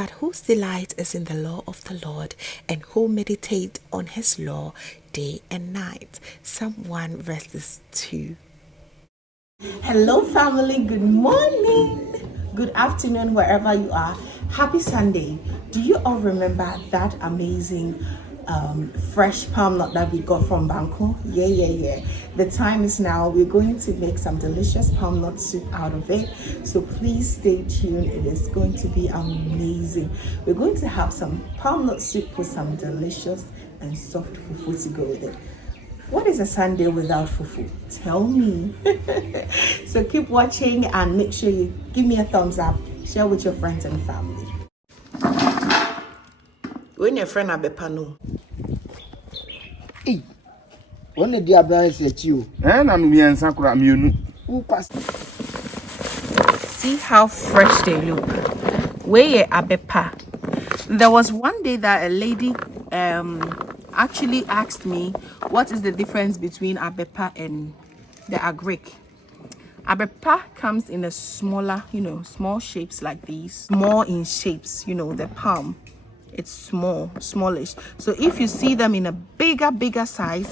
But whose delight is in the law of the Lord, and who meditate on his law day and night. Psalm 1 verses 2. Hello family, good morning, good afternoon wherever you are. Happy Sunday. Do you all remember that amazing fresh palm nut that we got from Banco? Yeah. The time is now. We're going to make some delicious palm nut soup out of it, so please stay tuned. It is going to be amazing. We're going to have some palm nut soup with some delicious and soft fufu to go with it. What is a Sunday without fufu? Tell me. So keep watching and make sure you give me a thumbs up, share with your friends and family. When your friend Abepano. Hey, one of the abans at you. And I'm being Sakura Munu. Who passed? See how fresh they look. Where Abepa. There was one day that a lady actually asked me what is the difference between Abepa and the agric. Abepa comes in a smaller, small shapes like these. Small in shapes, the palm. It's smallish. So if you see them in a bigger size,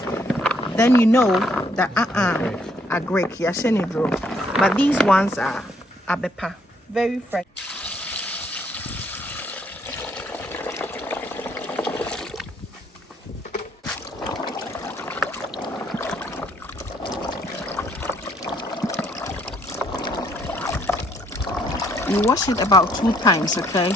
then you know that agric, yashenidro. But these ones are Abepa. Very fresh. You wash it about 2 times, okay?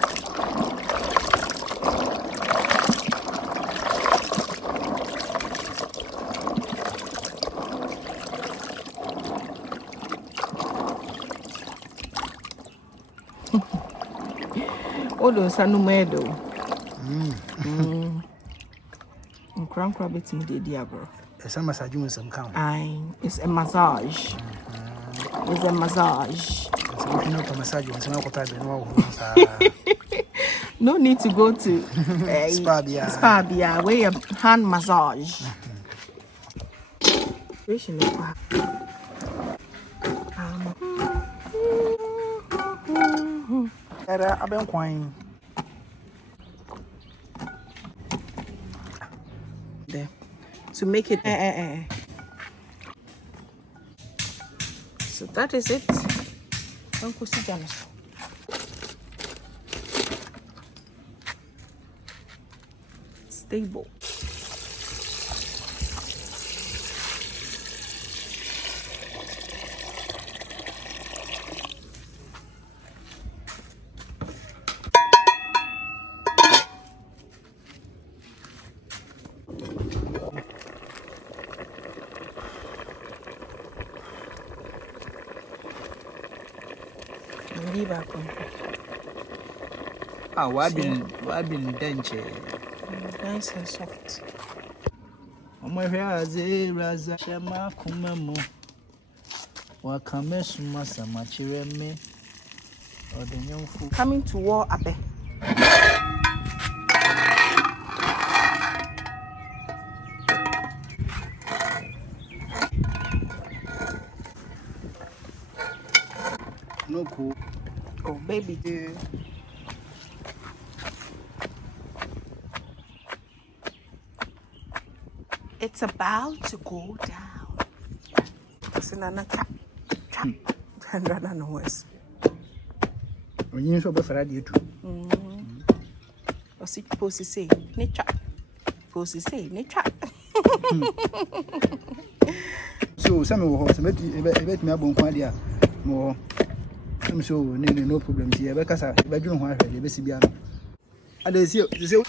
Odo sanumedo. Nkran bit me dey abro. It's a massage with some count. It's a massage. It's a massage. No need to go to spa where your hand massage. Abenkwan. There. To make it So that is it. Stable. What been denture? Nice and soft. My hair is a raza shama kumamo. Wakame sumasa machireme or the young food Coming to war, Abe. no cool. Oh, baby. It's about to go down. When you so before you too. Posi say, nature. Posi say, nature. So some of us met me about Quadia more. I'm so no problem here because I don't want to be Sibiano. And they say,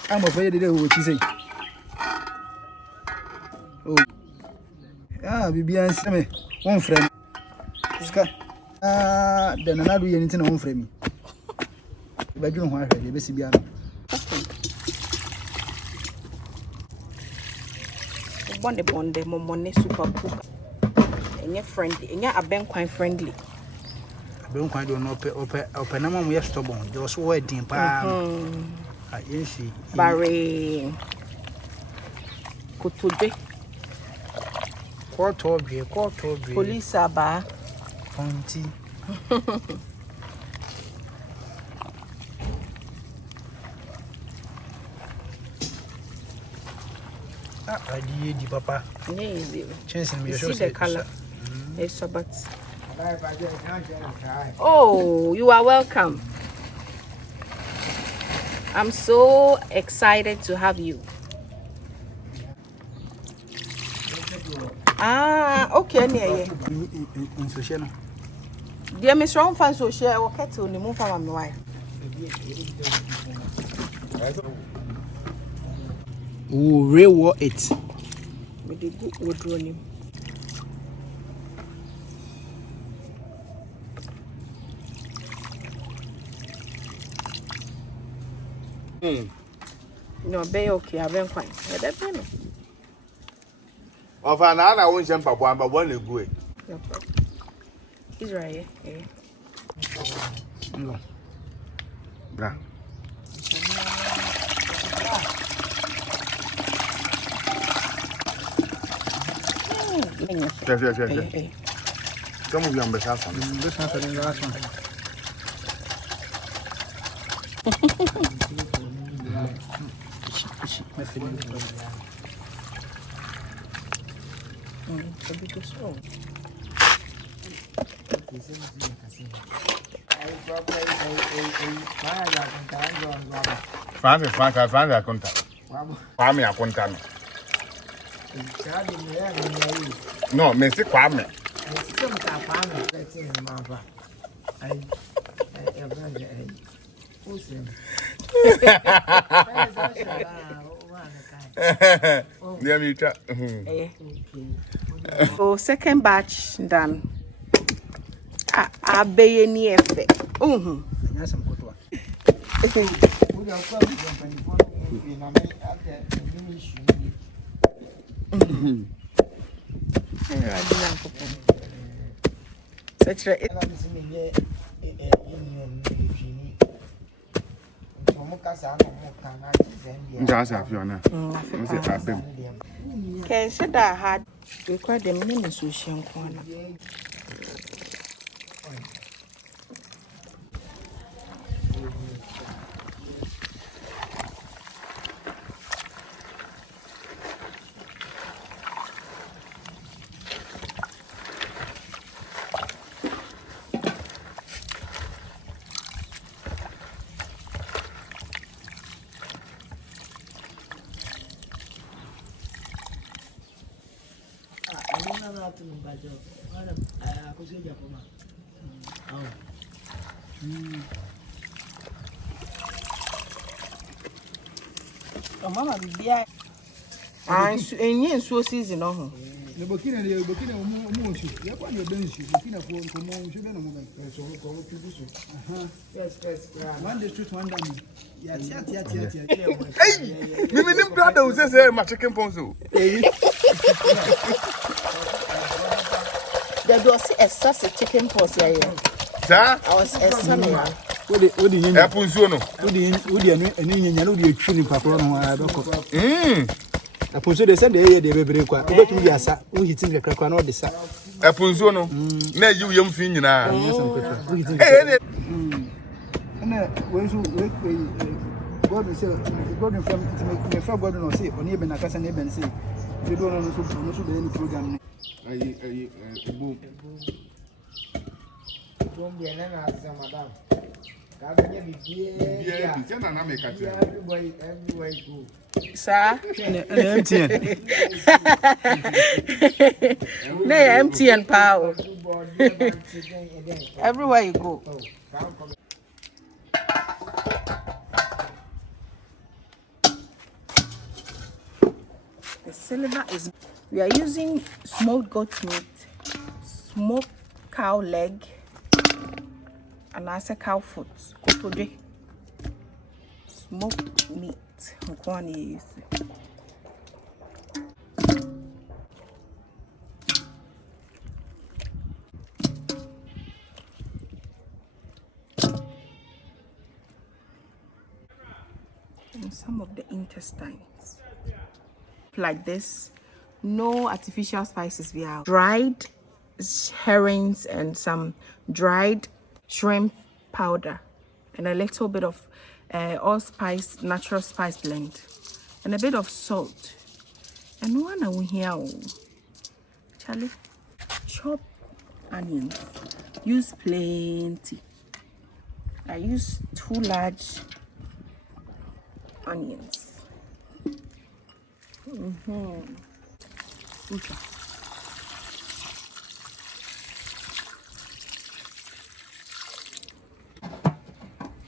I'm afraid they will say. Oh, Bibian Sammy, one friend. Then another anything on for me. If I don't want to be Sibiano. Bonde, Momone super cook. And you're friendly, and you're Abenkwan friendly. Abenkwan don't open a mom, we are stubborn. Just waiting, Palm. I see. Barry Kutude. Court of Police Aba. County. I did, Papa. Easy. Chasing me, You see the color. It's so but. Oh, you are welcome. I'm so excited to have you. Ah, okay, yeah. Dear Miss Ron fan so share or kettle ni move from my wife. Oh, real it. With the good wood running. No, be okay, Abenkwan. That be no. Of an hour, I won't jump up one, but one is good. No problem. He's right here. No. Bra. Some of you are better. This one's the last one. Francis, I contact. Kwame, I contact. No, Mr. Kwame. Let me try. So second batch done. I be any effect. Just have you now. Can say that had required the minimum social corner. Mama be and so season on. The Burkina, the Burkina, Moshi, you're one of the Burkina for yes, one district, one dummy. Yes. Hey, me brother who says my chicken ponzu. There was a sausage chicken post here. Sir, I was a son. what the Punzuno? Would you chilling papa? I put the Sunday, they will break what we are sat. We hit the crack on all the sat. A Punzuno, now you young thing now. And when you God will say, God in front to make me from God or say, or even a cousin even say, you don't know to any program. Boom. Don't be an answer, madam. Yeah, Everywhere you go. Sir, Empty. they empty and power. Everywhere you go. The cylinder is. We are using smoked goat meat, smoked cow leg, and also cow foot. Smoked meat. And some of the intestines. Like this. No artificial spices. We have dried herrings and some dried shrimp powder and a little bit of allspice natural spice blend and a bit of salt And one we here, Charlie, chop onions. Use plenty. I use 2 large onions. Okay.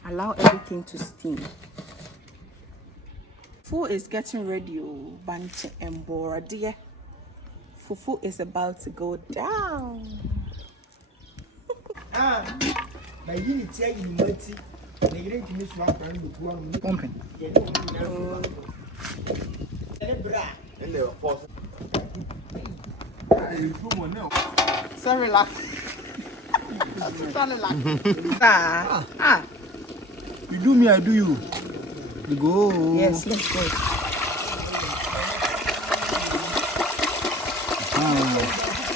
Allow everything to steam. Fufu is getting ready, Banche and Boradia. Fufu is about to go down. My unit here in Mati, they didn't miss one time with one. Pumping. Sorry, la. Sorry, la. You do me, I do you. We go. Yes, let's go.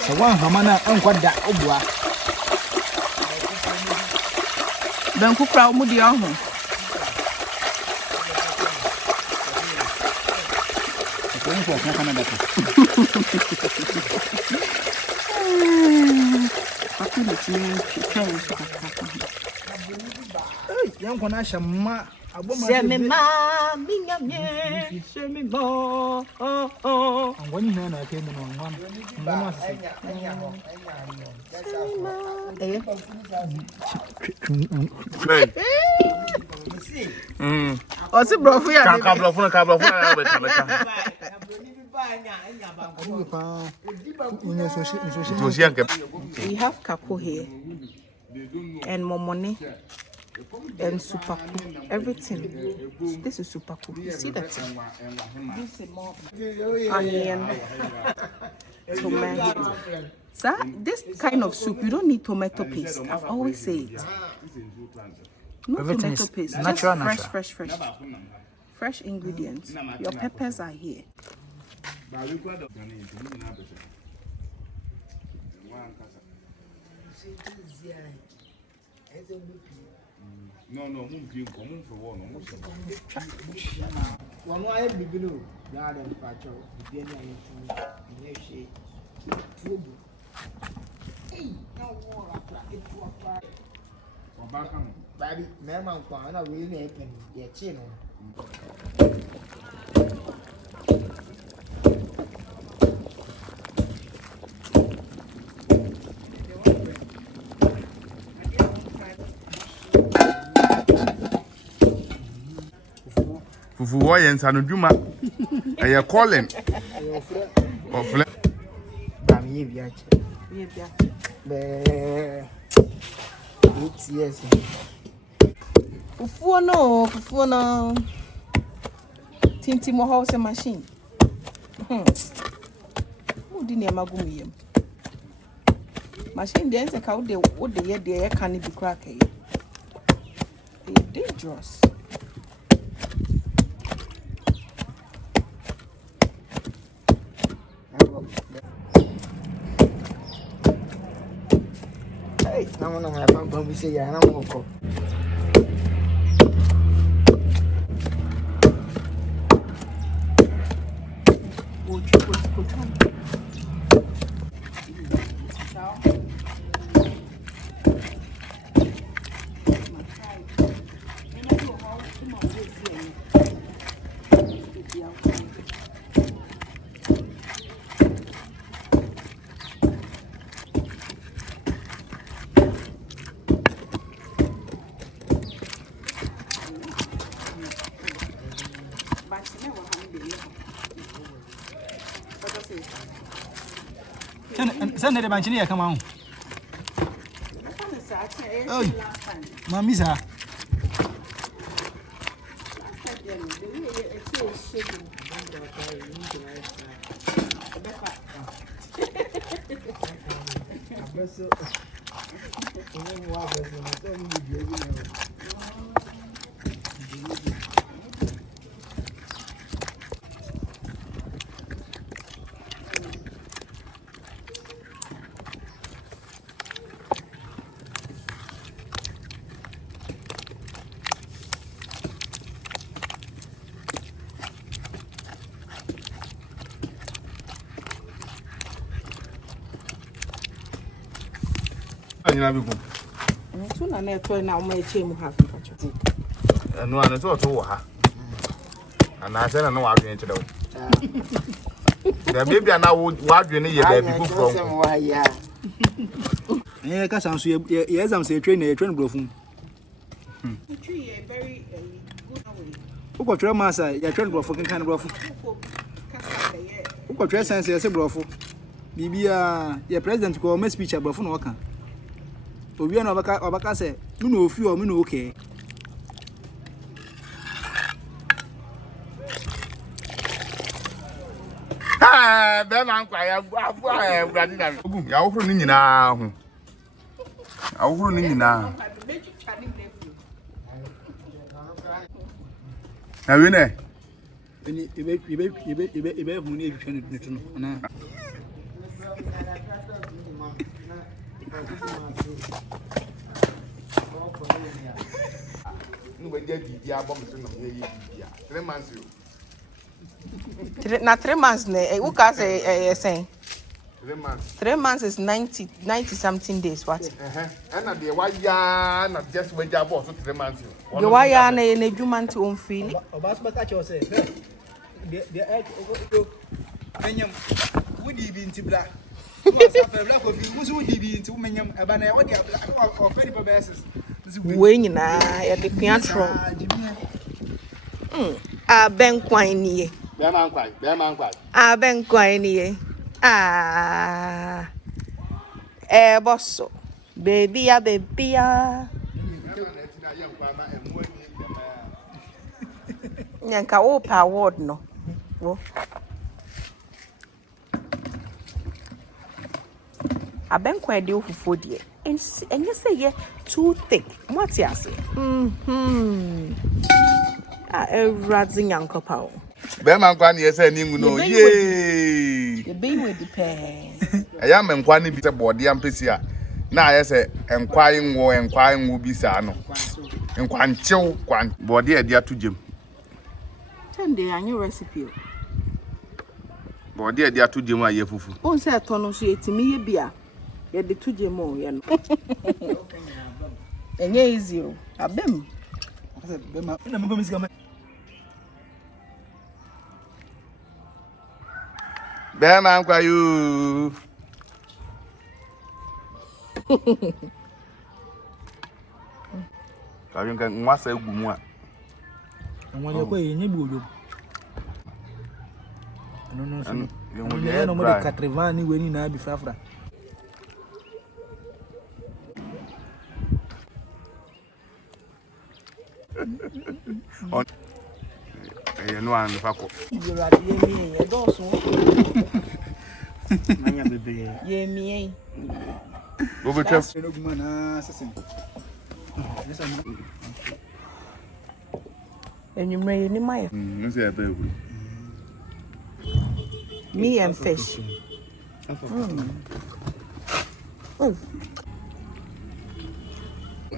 So one hamana and what that obwa. Then cook out with the oven. Going for Canada. Young one, I shall ma. Semi ma, minha me, semi mo, oh. And one man I came on one. Oh, see, bro, we are. We have kako here and momone and supaku, everything. This is supaku. You see that? This is more onion, tomato. Sir, this kind of soup, you don't need tomato paste. I've always said. No Everything tomato is paste. natural, Just fresh ingredients. Your peppers are here. No, come for one. One wire below, rather than patch out the beginning of the hey, no more. Baby, Mamma, I will make and get you know. Fufu warriors and Duma. I are calling. Or flip. Yes. Fufu no. Tinti mo house machine. Who didn't ever go me? Machine there is a cow. What the year there can be cracky. It's dangerous. Hey, I'm going to say, I'm going to Send the engineer come on. Oh, Mamisa. nyina bi ku. So na na eto na o eche mu half mpacho. No ana so to wo ha. Ana se na no wa adwen kire wo. Da baby ana wo adwen ye da bi fufuro. Ka san so ye exam say train brofum. Tree very good way. Uko twa masa ya train brofo kan brofo. Uko twa sense ye se brofo. Bibia ye president ko ma speech brofo no waka. Obi na obaka say me no ofi o me no okay. Ah, be man kwa ya afu bradi na. Ogu ya wo ni nyina ho. Awuru ni nyina. Na we ne? Ebe hu ni ehwehwe ne to no. Ana. Nu be je bibi abom so no ye bibi a. 3 months yo. Na 3 months ne who can say saying 3 months. 3 months is 90 something days what? And the why ya na just we ja boss so 3 months yo. The why ya na edwuma nti on feel. Obas baka cho say. The egg menyam wudi bi nti bla. Mo sa fa bla ko bi musu wudi bi nti menyam eba na wodi abla o fedi po basis. We nyina ya de piantro. Abenkwan ni. Be man kwai. Abenkwan ni. Bosso. Baby ya. Nyanka wo pa award no. Wo. Abenkwan de fufu de. Enye say ye too thick. What you say? Radzi nyanko pa o. Be man kwa na yesa ni no. Yey. The be with the pair. Aya me nkwa ni bi se bode ampesi a. Na ayese enkwai nwo bi sa no. Nkwa nchew kwa bode e dia to jem. Tende anyi recipe o. Bode e dia to jem a ye fufu. On say tono so etimi ye bia. Ye de to jem o ye no. Enye easy o. Abem. Be ma na mo misika. Be man kwa you. Ka yunga nwasa egu mu a. Anwale ko ye nyebi ojo. No so. Ye No mo de 80 ni weni na bi frafra. On no an fa ko. You ra ye mi ye do so. Manya bebe. Ye mi. Go be trap. No guma na sesen. Yes am. Enyumre ni mai. No say be egu. Me and fish.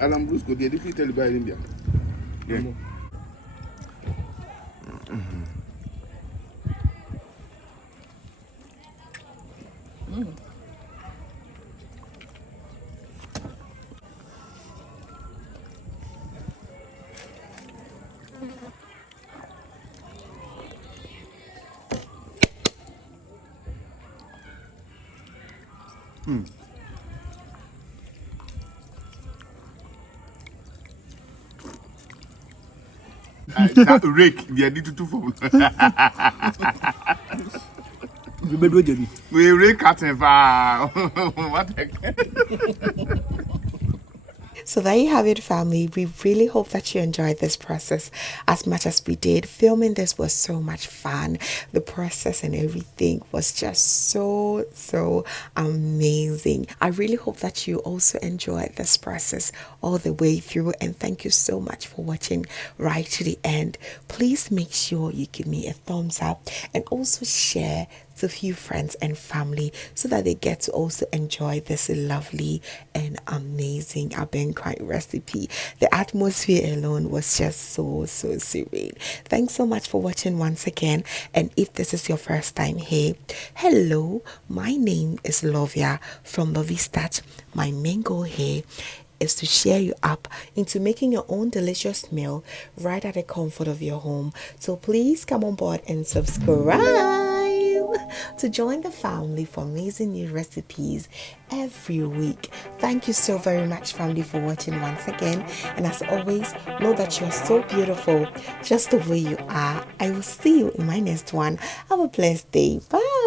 Alam Bruce ko dia di tell by India. Yeah. Rake, they did to for. You be do jebi. We rake cutting for what heck? So there you have it, family. We really hope that you enjoyed this process as much as we did. Filming this was so much fun. The process and everything was just so amazing. I really hope that you also enjoyed this process all the way through, and thank you so much for watching right to the end. Please make sure you give me a thumbs up and also share to few friends and family so that they get to also enjoy this lovely and amazing Abenkwan recipe. The atmosphere alone was just so serene. Thanks so much for watching once again. And if this is your first time here, hello, my name is Lovia from Lovystouch. My main goal here is to share you up into making your own delicious meal right at the comfort of your home. So please come on board and subscribe to join the family for amazing new recipes every week. Thank you so very much, family, for watching once again. And as always, know that you are so beautiful just the way you are. I will see you in my next one. Have a blessed day. Bye.